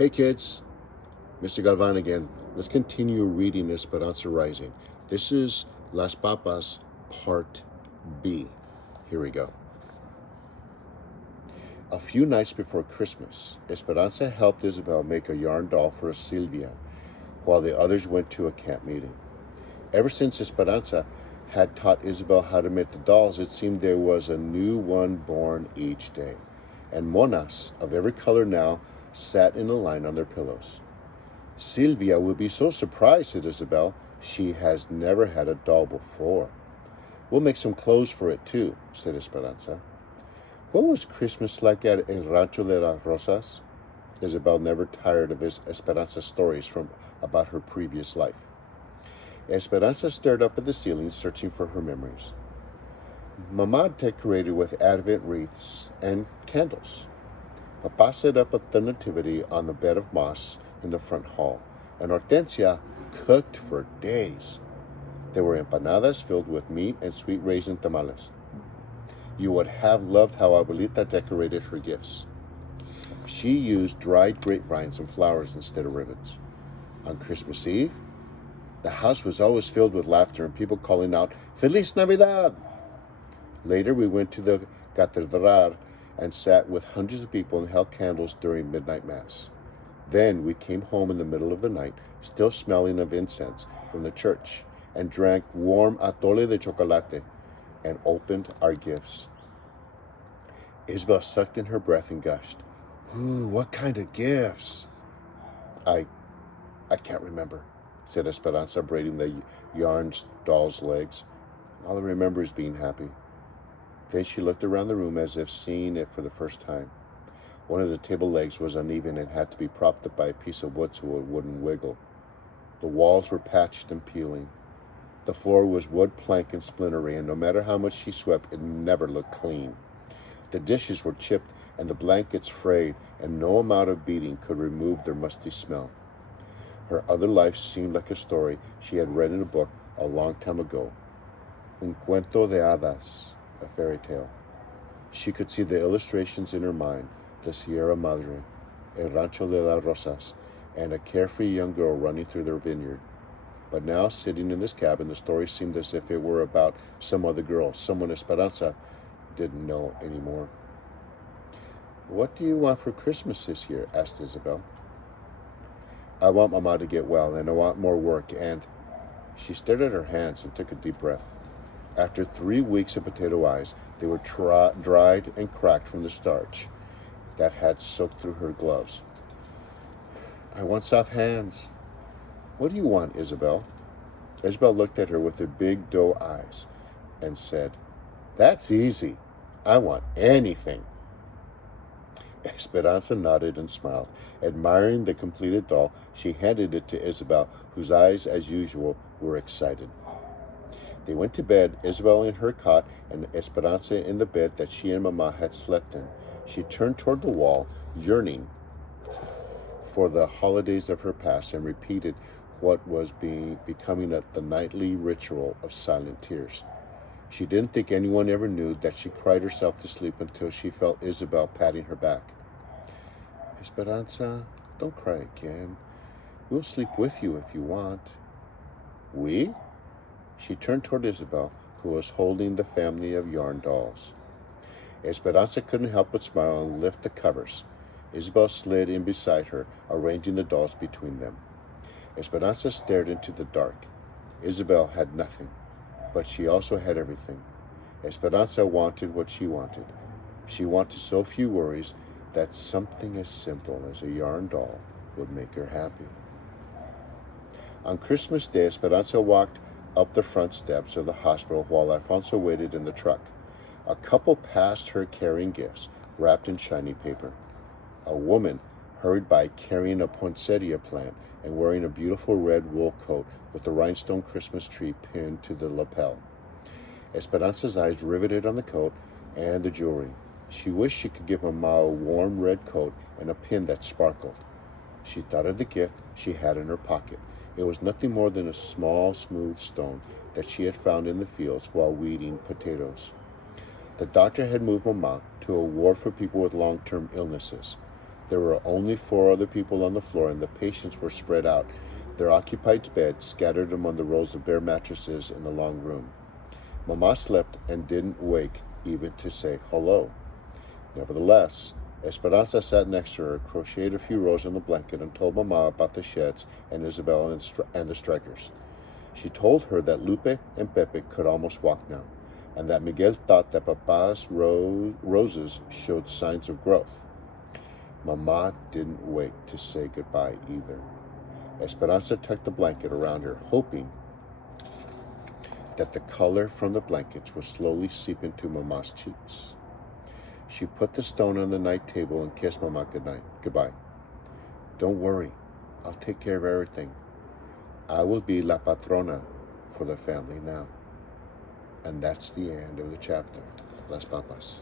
Hey kids, Mr. Galvan again. Let's continue reading Esperanza rRising. This is Las Papas Part B. Here we go. A few nights before Christmas, Esperanza helped Isabel make a yarn doll for Silvia while the others went to a camp meeting. Ever since Esperanza had taught Isabel how to make the dolls, it seemed there was a new one born each day. And monas of every color now sat in a line on their pillows. Silvia would be so surprised, said Isabel. She has never had a doll before. We'll make some clothes for it too, said Esperanza. What was Christmas like at El Rancho de las Rosas? Isabel never tired of Esperanza's stories about her previous life. Esperanza stared up at the ceiling, searching for her memories. Mama decorated with Advent wreaths and candles. Papa set up the nativity on the bed of moss in the front hall, and Hortensia cooked for days. There were empanadas filled with meat and sweet raisin tamales. You would have loved how Abuelita decorated her gifts. She used dried grapevines and flowers instead of ribbons. On Christmas Eve, the house was always filled with laughter and people calling out, "Feliz Navidad!" Later, we went to the Catedral and sat with hundreds of people and held candles during midnight mass. Then we came home in the middle of the night, still smelling of incense from the church, and drank warm atole de chocolate and opened our gifts. Isabel sucked in her breath and gushed, "Ooh, what kind of gifts?" I can't remember, said Esperanza, braiding the yarn doll's legs. All I remember is being happy. Then she looked around the room as if seeing it for the first time. One of the table legs was uneven and had to be propped up by a piece of wood so it wouldn't wiggle. The walls were patched and peeling. The floor was wood plank and splintery, and no matter how much she swept, it never looked clean. The dishes were chipped and the blankets frayed, and no amount of beating could remove their musty smell. Her other life seemed like a story she had read in a book a long time ago. Un cuento de hadas, a fairy tale. She could see the illustrations in her mind, the Sierra Madre, El Rancho de las Rosas, and a carefree young girl running through their vineyard. But now, sitting in this cabin, the story seemed as if it were about some other girl, someone Esperanza didn't know anymore. "What do you want for Christmas this year?" asked Isabel. "I want Mama to get well, and I want more work, and..." She stared at her hands and took a deep breath. After 3 weeks of potato eyes, they were dried and cracked from the starch that had soaked through her gloves. "I want soft hands." "What do you want, Isabel?" Isabel looked at her with her big doe eyes and said, "That's easy. I want anything." Esperanza nodded and smiled. Admiring the completed doll, she handed it to Isabel, whose eyes, as usual, were excited. They went to bed, Isabel in her cot and Esperanza in the bed that she and Mama had slept in. She turned toward the wall, yearning for the holidays of her past, and repeated what was becoming the nightly ritual of silent tears. She didn't think anyone ever knew that she cried herself to sleep until she felt Isabel patting her back. "Esperanza, don't cry again. We'll sleep with you if you want." "We?" She turned toward Isabel, who was holding the family of yarn dolls. Esperanza couldn't help but smile and lift the covers. Isabel slid in beside her, arranging the dolls between them. Esperanza stared into the dark. Isabel had nothing, but she also had everything. Esperanza wanted what she wanted. She wanted so few worries that something as simple as a yarn doll would make her happy. On Christmas Day, Esperanza walked up the front steps of the hospital while Alfonso waited in the truck. A couple passed her carrying gifts, wrapped in shiny paper. A woman hurried by carrying a poinsettia plant and wearing a beautiful red wool coat with the rhinestone Christmas tree pinned to the lapel. Esperanza's eyes riveted on the coat and the jewelry. She wished she could give Mama a warm red coat and a pin that sparkled. She thought of the gift she had in her pocket. It was nothing more than a small, smooth stone that she had found in the fields while weeding potatoes. The doctor had moved Mama to a ward for people with long-term illnesses. There were only 4 other people on the floor, and the patients were spread out, their occupied beds scattered among the rows of bare mattresses in the long room. Mama slept and didn't wake even to say hello. Nevertheless, Esperanza sat next to her, crocheted a few rows on the blanket, and told Mama about the sheds and Isabel and the strikers. She told her that Lupe and Pepe could almost walk now, and that Miguel thought that Papa's roses showed signs of growth. Mama didn't wait to say goodbye either. Esperanza tucked the blanket around her, hoping that the color from the blankets would slowly seep into Mama's cheeks. She put the stone on the night table and kissed Mama goodbye. Don't worry, I'll take care of everything. I will be la patrona for the family now. And that's the end of the chapter. Las Papas.